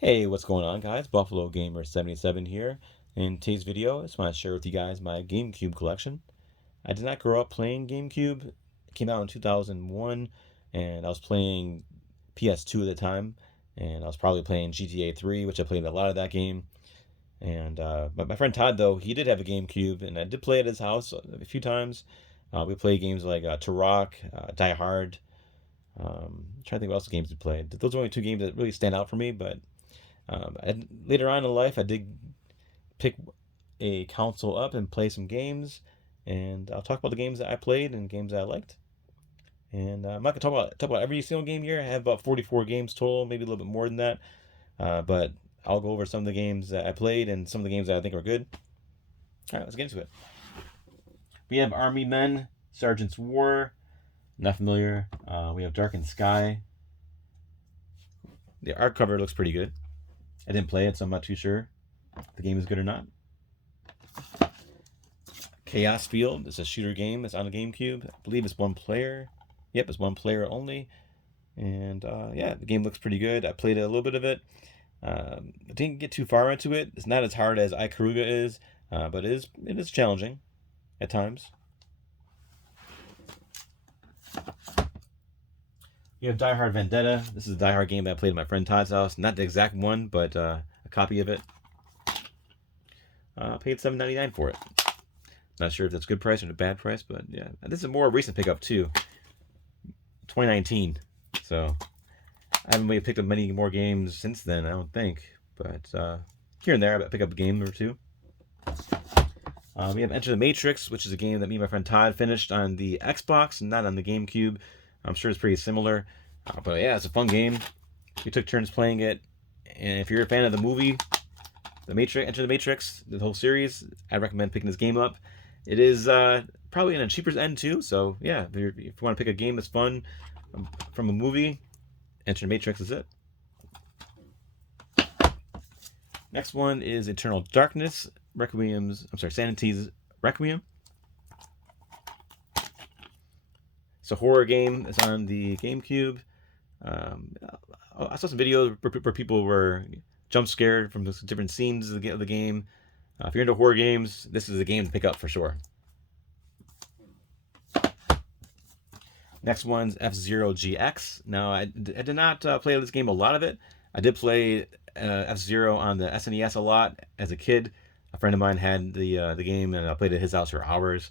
Hey, what's going on, guys? Buffalo Gamer 77 here. In today's video, I just want to share with you guys my GameCube collection. I did not grow up playing GameCube. It came out in 2001, and I was playing PS2 at the time, and I was probably playing GTA 3, which I played a lot of that game. And but my friend Todd, though, he did have a GameCube, and I did play at his house a few times. We played games like Turok, Die Hard. I'm trying to think what else games we played. Those are only two games that really stand out for me, but later on in life, I did pick a console up and play some games, and I'll talk about the games that I played and games that I liked. And I'm not gonna talk about every single game here. I have about 44 games total, maybe a little bit more than that. But I'll go over some of the games that I played and some of the games that I think are good. All right, let's get into it. We have Army Men, Sergeant's War. Not familiar. We have Darkened Sky. The art cover looks pretty good. I didn't play it, so I'm not too sure if the game is good or not. Chaos Field is a shooter game. It's on a GameCube. I believe it's one player. Yep, it's one player only. And yeah, the game looks pretty good. I played a little bit of it. I didn't get too far into it. It's not as hard as Ikaruga is, but it is challenging at times. You have Die Hard Vendetta. This is a Die Hard game that I played at my friend Todd's house. Not the exact one, but a copy of it. Paid $7.99 for it. Not sure if that's a good price or a bad price, but yeah. This is a more recent pickup too. 2019. So I haven't really picked up many more games since then, I don't think. But here and there, I pick up a game or two. We have Enter the Matrix, which is a game that me and my friend Todd finished on the Xbox, not on the GameCube. I'm sure it's pretty similar. But yeah, it's a fun game. We took turns playing it. And if you're a fan of the movie, The Matrix, Enter the Matrix, the whole series, I recommend picking this game up. It is probably in a cheaper end too. So yeah, if you want to pick a game that's fun from a movie, Enter the Matrix is it. Next one is Eternal Darkness, Sanity's Requiem. It's a horror game. It's on the GameCube. I saw some videos where people were jump scared from different scenes of the game. If you're into horror games, this is a game to pick up for sure. Next one's F-Zero GX. Now, I did not play this game, a lot of it. I did play F-Zero on the SNES a lot as a kid. A friend of mine had the game, and I played at his house for hours.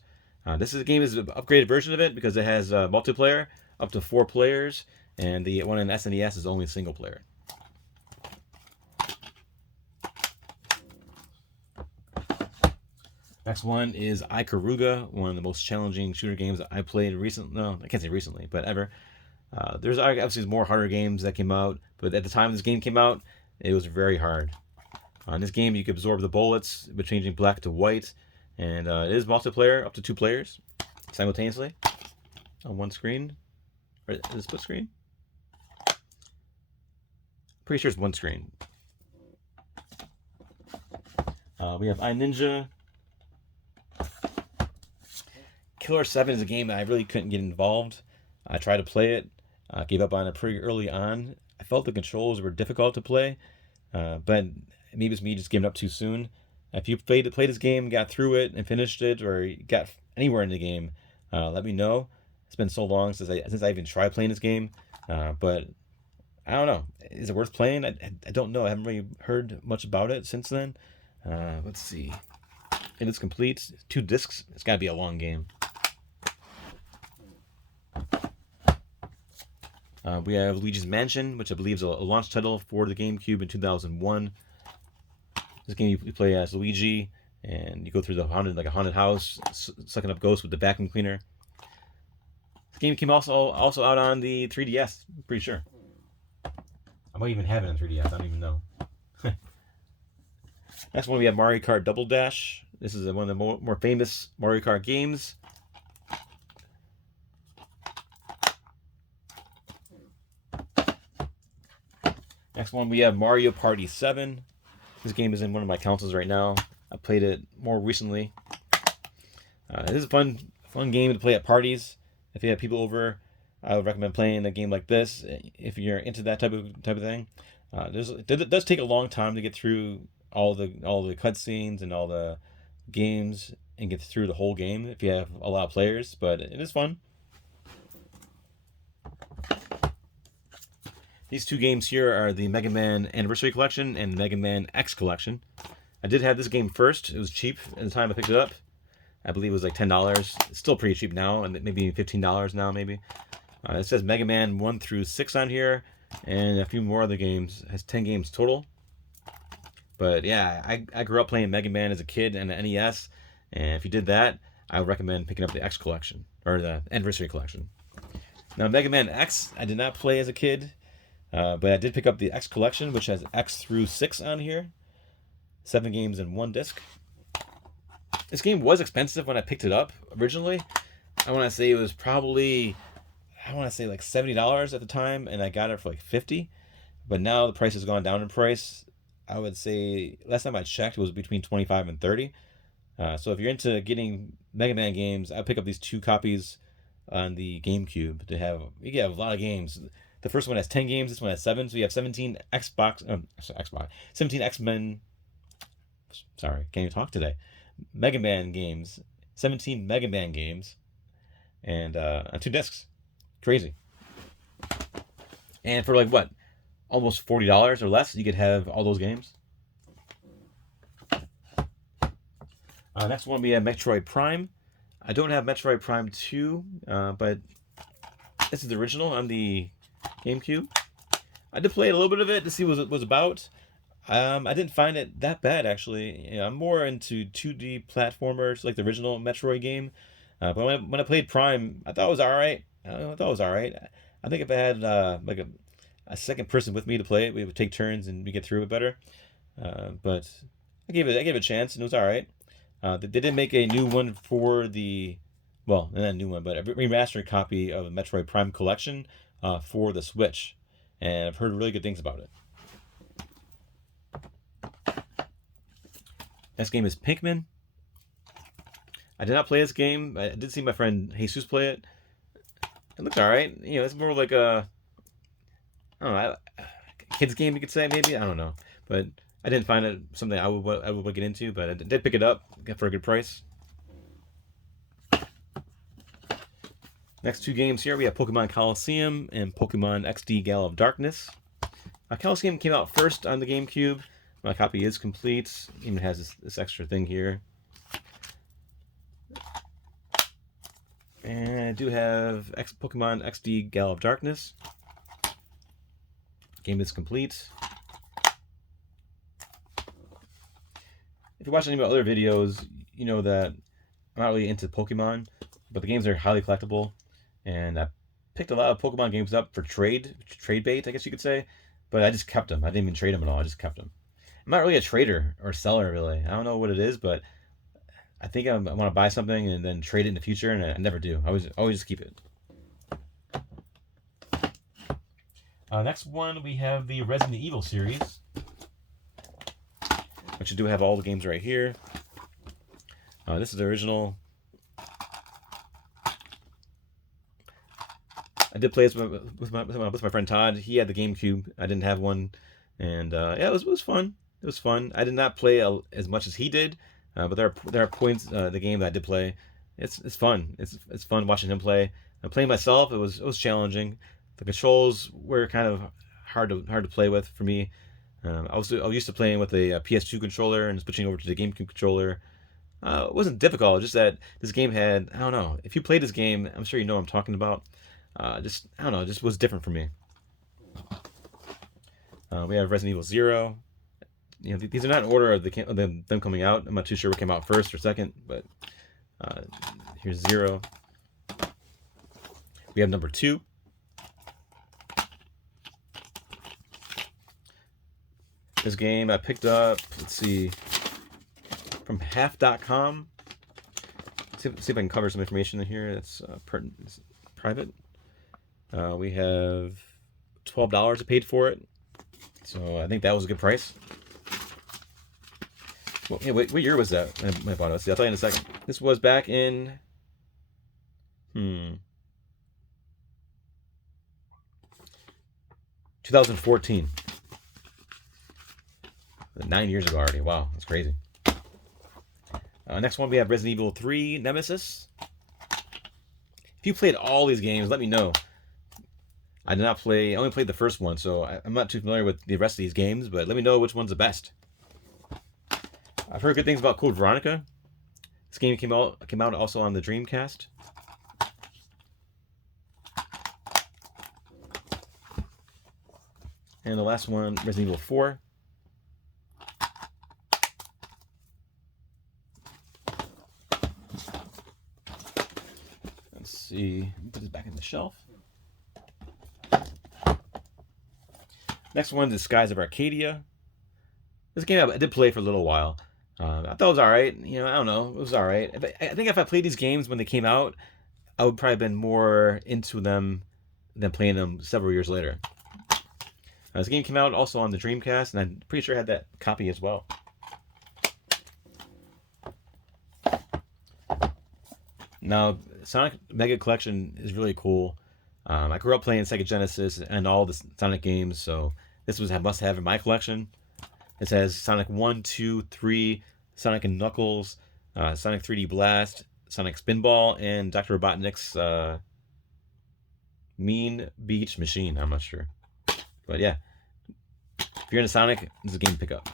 This game is an upgraded version of it because it has multiplayer, up to 4 players, and the one in SNES is only single player. Next one is Ikaruga, one of the most challenging shooter games that I played recently. No, I can't say recently, but ever. There's obviously more harder games that came out, but at the time this game came out, it was very hard. In this game, you can absorb the bullets by changing black to white, and it is multiplayer, up to 2 players simultaneously on one screen. Or is it split screen? Pretty sure it's one screen. We have iNinja. Killer 7 is a game that I really couldn't get involved. I tried to play it, gave up on it pretty early on. I felt the controls were difficult to play, but maybe it's me just giving up too soon. If you played this game, got through it, and finished it, or got anywhere in the game, let me know. It's been so long since I even tried playing this game, but I don't know. Is it worth playing? I don't know. I haven't really heard much about it since then. Let's see. It is complete. 2 discs. It's got to be a long game. We have Luigi's Mansion, which I believe is a launch title for the GameCube in 2001. This game you play as Luigi, and you go through a haunted house, sucking up ghosts with the vacuum cleaner. This game came also out on the 3DS, I'm pretty sure. I might even have it on 3DS, I don't even know. Next one we have Mario Kart Double Dash. This is one of the more famous Mario Kart games. Next one we have Mario Party 7. This game is in one of my consoles right now. I played it more recently. It is a fun game to play at parties. If you have people over, I would recommend playing a game like this if you're into that type of thing. It does take a long time to get through all the cutscenes and all the games and get through the whole game if you have a lot of players, but it is fun. These two games here are the Mega Man Anniversary Collection and Mega Man X Collection. I did have this game first. It was cheap at the time I picked it up. I believe it was like $10. It's still pretty cheap now, and maybe $15 now, maybe. It says Mega Man 1 through 6 on here, and a few more other games. It has 10 games total. But yeah, I grew up playing Mega Man as a kid and the NES, and if you did that, I would recommend picking up the X Collection, or the Anniversary Collection. Now, Mega Man X, I did not play as a kid, but I did pick up the X Collection, which has X through 6 on here. 7 games in 1 disc. This game was expensive when I picked it up originally. I want to say it was probably, like $70 at the time, and I got it for like $50. But now the price has gone down in price. I would say last time I checked it was between $25 and $30. So if you're into getting Mega Man games, I pick up these 2 copies on the GameCube to have. You have a lot of games. The first one has 10 games. This one has 7. So you have 17 17 X-Men. Sorry, can't even talk today. Mega Man games, 17 Mega Man games, and on 2 discs. Crazy. And for like what, almost $40 or less, you could have all those games. Next one we have Metroid Prime. I don't have Metroid Prime 2, but this is the original on the GameCube. I did play a little bit of it to see what it was about. I didn't find it that bad, actually. I'm more into 2D platformers, like the original Metroid game. But when I played Prime, I thought it was alright. I think if I had like a second person with me to play it, we would take turns and we get through it better. But I gave it a chance, and it was alright. They did make a new one for the, well, not a new one, but a remastered copy of the Metroid Prime Collection for the Switch. And I've heard really good things about it. Next game is Pinkman. I did not play this game. I did see my friend Jesus play it. It looks alright. It's more like a, I don't know, kid's game, you could say, maybe. I don't know. But I didn't find it something I would get into, but I did pick it up for a good price. Next 2 games here, we have Pokemon Coliseum and Pokemon XD Gale of Darkness. Coliseum came out first on the GameCube. My copy is complete. It even has this extra thing here. And I do have Pokemon XD Gale of Darkness. Game is complete. If you watch any of my other videos, you know that I'm not really into Pokemon, but the games are highly collectible. And I picked a lot of Pokemon games up for trade bait, I guess you could say. But I just kept them. I didn't even trade them at all. I just kept them. I'm not really a trader or seller, really. I don't know what it is, but I think I want to buy something and then trade it in the future, and I never do. I always just keep it. Next one, we have the Resident Evil series, which I do have all the games right here. This is the original. I did play this with my friend Todd. He had the GameCube. I didn't have one, and yeah, it was fun. It was fun. I did not play as much as he did, but there are points the game that I did play. It's fun. It's fun watching him play. And playing myself, it was challenging. The controls were kind of hard to play with for me. I was used to playing with a PS2 controller and switching over to the GameCube controller. It wasn't difficult. Just that this game had, I don't know. If you played this game, I'm sure you know what I'm talking about. I don't know. It just was different for me. We have Resident Evil 0. These are not in order of them coming out. I'm not too sure what came out first or second, but here's 0. We have number 2. This game I picked up, let's see, from half.com. See if I can cover some information in here that's private. We have $12 I paid for it, so I think that was a good price. Well, yeah, what year was that when I bought it? Let's see, I'll tell you in a second. This was back in 2014. 9 years ago already. Wow, that's crazy. Next one, we have Resident Evil 3 Nemesis. If you played all these games, let me know. I did not play, I only played the first one, so I'm not too familiar with the rest of these games, but let me know which one's the best. I've heard good things about Code Veronica. This game came out also on the Dreamcast. And the last one, Resident Evil 4. Let's see, put this back in the shelf. Next one is Skies of Arcadia. This game I did play for a little while. I thought it was alright. You know, I don't know. It was alright. I think if I played these games when they came out, I would probably have been more into them than playing them several years later. This game came out also on the Dreamcast, and I'm pretty sure I had that copy as well. Now, Sonic Mega Collection is really cool. I grew up playing Sega Genesis and all the Sonic games, so this was a must-have in my collection. It has Sonic 1, 2, 3, Sonic and Knuckles, Sonic 3D Blast, Sonic Spinball, and Dr. Robotnik's Mean Beach Machine. I'm not sure. But yeah, if you're into Sonic, this is a game to pick up.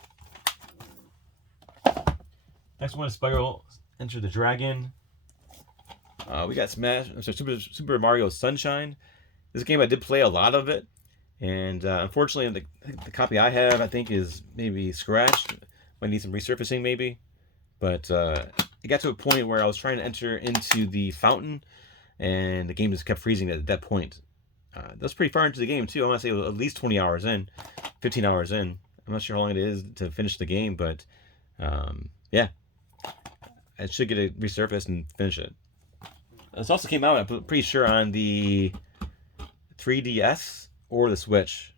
Next one is Spiral Enter the Dragon. We got Super Mario Sunshine. This game I did play a lot of it, and unfortunately the copy I have I think is maybe scratched. Might need some resurfacing maybe, but it got to a point where I was trying to enter into the fountain, and the game just kept freezing at that point. That was pretty far into the game too. I want to say it was at least 20 hours in, 15 hours in. I'm not sure how long it is to finish the game, but yeah, I should get it resurfaced and finish it. This also came out, I'm pretty sure, on the 3DS or the Switch.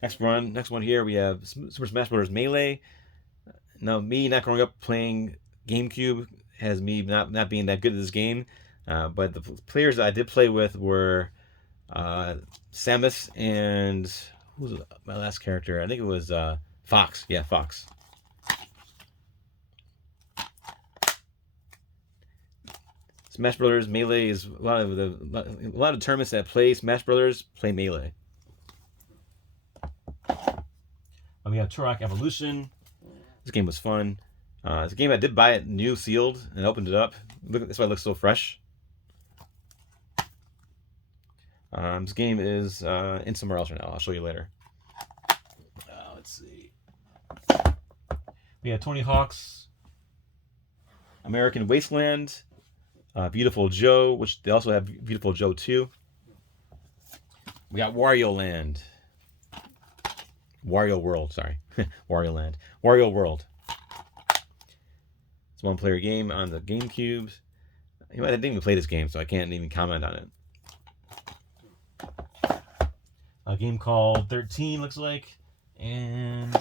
Next one here, we have Super Smash Bros. Melee. Now, me not growing up playing GameCube has me not being that good at this game. But the players that I did play with were Samus and who was my last character? I think it was Fox. Yeah, Fox. Smash Brothers Melee is a lot of tournaments that play Smash Brothers play Melee. We have Turok Evolution. This game was fun. It's a game I did buy it new, sealed, and opened it up. That's why it looks so fresh. This game is in somewhere else right now. I'll show you later. Let's see. We have Tony Hawk's American Wasteland. Beautiful Joe, which they also have Beautiful Joe 2. We got Wario Land. Wario World, sorry. Wario Land. Wario World. It's a one-player game on the GameCube. I didn't even play this game, so I can't even comment on it. A game called 13, looks like. And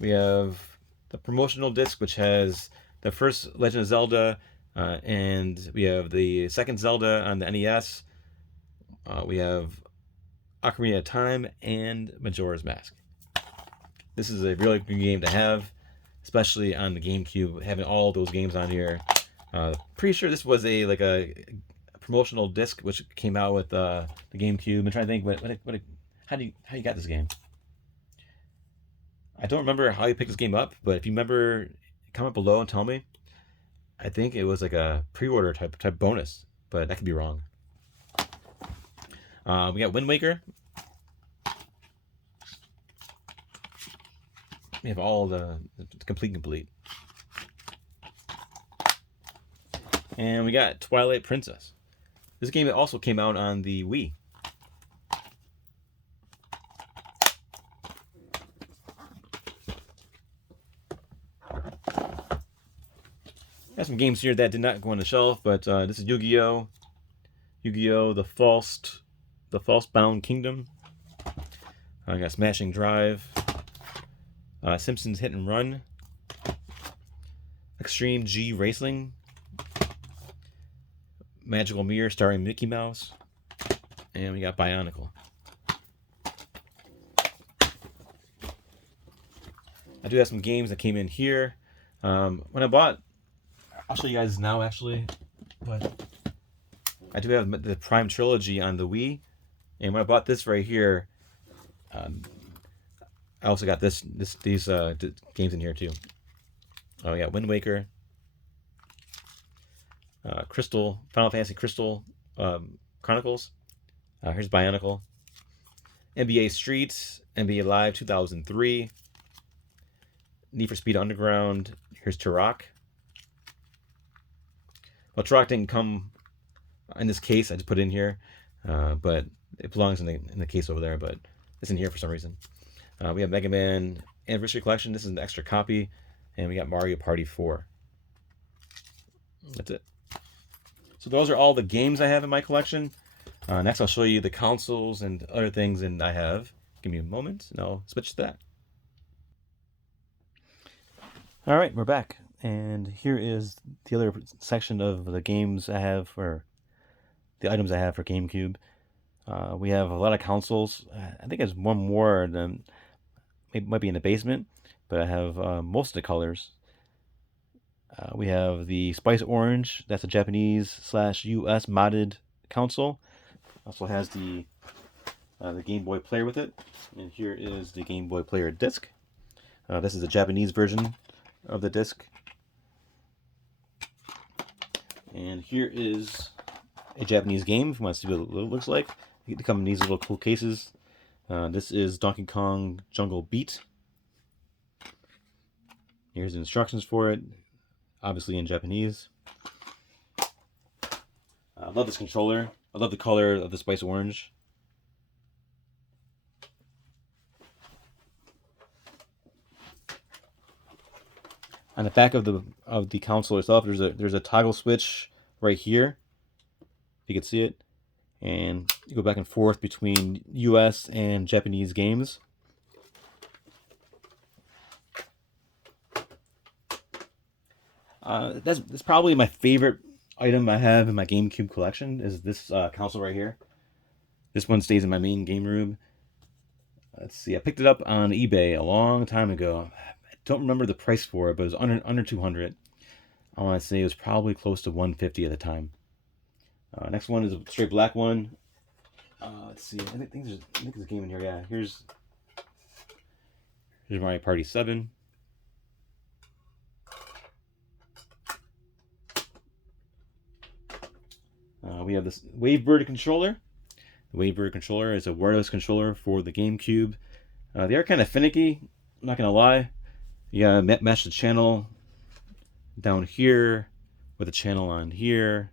we have the promotional disc, which has the first Legend of Zelda, and we have the second Zelda on the NES. We have Ocarina of Time and Majora's Mask. This is a really good game to have, especially on the GameCube, having all those games on here. Pretty sure this was a promotional disc which came out with the GameCube. I'm trying to think how you got this game. I don't remember how you picked this game up, but if you remember, comment below and tell me. I think it was like a pre-order type bonus, but that could be wrong. We got Wind Waker. We have all the complete. And we got Twilight Princess. This game also came out on the Wii. Got some games here that did not go on the shelf, but this is Yu-Gi-Oh! Yu-Gi-Oh! The False-Bound Kingdom. I got Smashing Drive. Simpsons Hit and Run. Extreme G Racing. Magical Mirror starring Mickey Mouse. And we got Bionicle. I do have some games that came in here. When I bought, I'll show you guys now actually, but I do have the Prime Trilogy on the Wii, and when I bought this right here, I also got these games in here too. Oh, we got Wind Waker, Final Fantasy Crystal Chronicles. Here's Bionicle, NBA Street, NBA Live 2003, Need for Speed Underground. Here's Turok. Well, Turok didn't come in this case. I just put it in here, but it belongs in the case over there. But it's in here for some reason. We have Mega Man Anniversary Collection. This is an extra copy, and we got Mario Party 4. That's it. So those are all the games I have in my collection. Next, I'll show you the consoles and other things that I have. Give me a moment, and I'll switch to that. All right, we're back, and here is the other section of the games I have, or the items I have for GameCube. We have a lot of consoles. I think there's one more than it might be in the basement, but I have most of the colors. We have the Spice Orange. That's a Japanese/US modded console. Also has the Game Boy player with it, and here is the Game Boy player disc. This is the Japanese version of the disc, and here is a Japanese game. If you want to see what it looks like, they come in these little cool cases. This is Donkey Kong Jungle Beat. Here's the instructions for it, obviously in Japanese. I love this controller. I love the color of the Spice Orange. On the back of the console itself, there's a toggle switch right here, if you can see it, and you go back and forth between US and Japanese games. That's probably my favorite item I have in my GameCube collection, is this console right here. This one stays in my main game room. Let's see, I picked it up on eBay a long time ago. I don't remember the price for it, but it was under 200. I want to say it was probably close to 150 at the time. Next one is a straight black one. Let's see, I think there's a game in here. Yeah, here's Mario Party 7. We have this WaveBird controller. The WaveBird controller is a wireless controller for the GameCube. They are kind of finicky, I'm not going to lie. You gotta match the channel down here with the channel on here.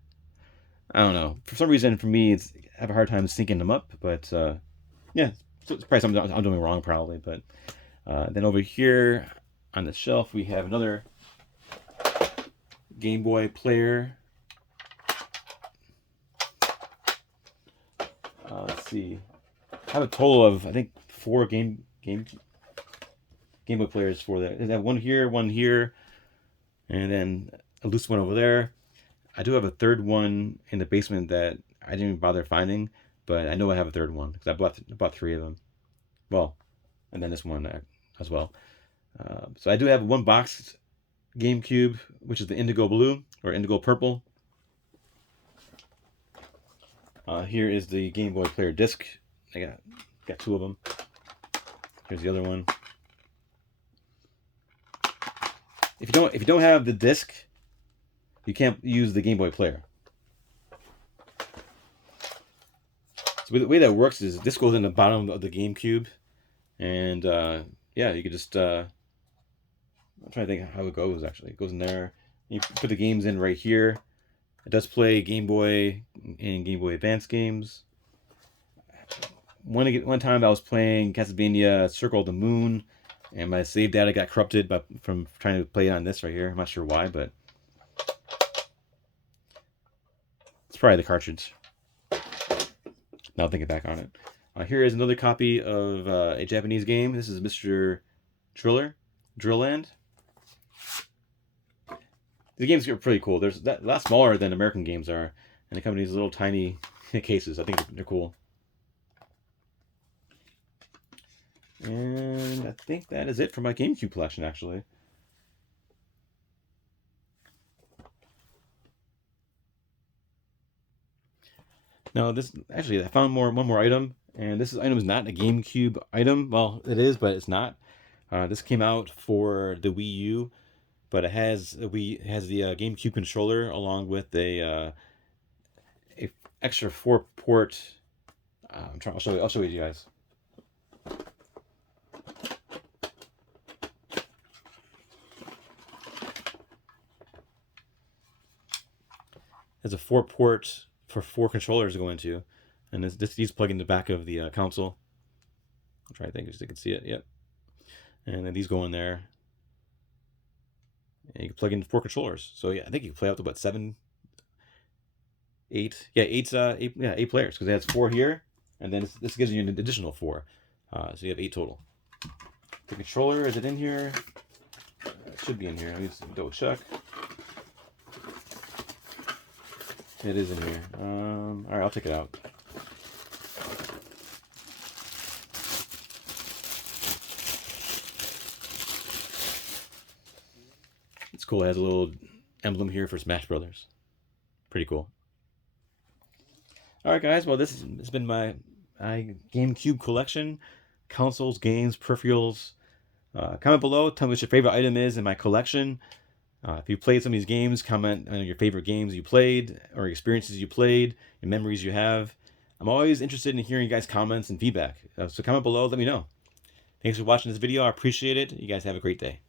I don't know. For some reason, for me, I have a hard time syncing them up. But yeah, so it's probably something I'm doing wrong, probably. But then over here on the shelf, we have another Game Boy player. Let's see. I have a total of, I think, 4 Game Boy players for that. I have one here, and then a loose one over there. I do have a third one in the basement that I didn't even bother finding, but I know I have a third one because I bought 3 of them. Well, and then this one as well. So I do have one boxed GameCube, which is the Indigo Blue or Indigo Purple. Here is the Game Boy player disc. I got 2 of them. Here's the other one. If you don't have the disc, you can't use the Game Boy player. So the way that works is this goes in the bottom of the GameCube, and yeah, you could just I'm trying to think how it goes. Actually, it goes in there. You put the games in right here. It does play Game Boy and Game Boy Advance games. One time I was playing Castlevania Circle of the Moon, and my save data got corrupted from trying to play it on this right here. I'm not sure why, but it's probably the cartridge. Now thinking back on it. Here is another copy of a Japanese game. This is Mr. Drillland. The games are pretty cool. They're a lot smaller than American games are, and they come in these little tiny cases. I think they're cool. And I think that is it for my GameCube collection, actually. Now, this actually, I found one more item, and this item is not a GameCube item. Well, it is, but it's not. This came out for the Wii U, but it has the GameCube controller along with a extra 4-port. I'll show you guys. There's a 4-port for 4 controllers to go into, and these plug in the back of the console. I'm trying to think if you can see it. Yep. And then these go in there. And you can plug in 4 controllers. So yeah, I think you can play up to about 7, 8. Yeah, 8 players, because it has 4 here, and then this gives you an additional 4. So you have 8 total. The controller, is it in here? It should be in here. Let me just double check. It is in here. All right, I'll take it out. It's cool. It has a little emblem here for Smash Brothers. Pretty cool. All right, guys. Well, this has been my GameCube collection. Consoles, games, peripherals. Comment below. Tell me what your favorite item is in my collection. If you played some of these games, comment on your favorite games you played or experiences you played and memories you have. I'm always interested in hearing you guys' comments and feedback. So comment below. Let me know. Thanks for watching this video. I appreciate it. You guys have a great day.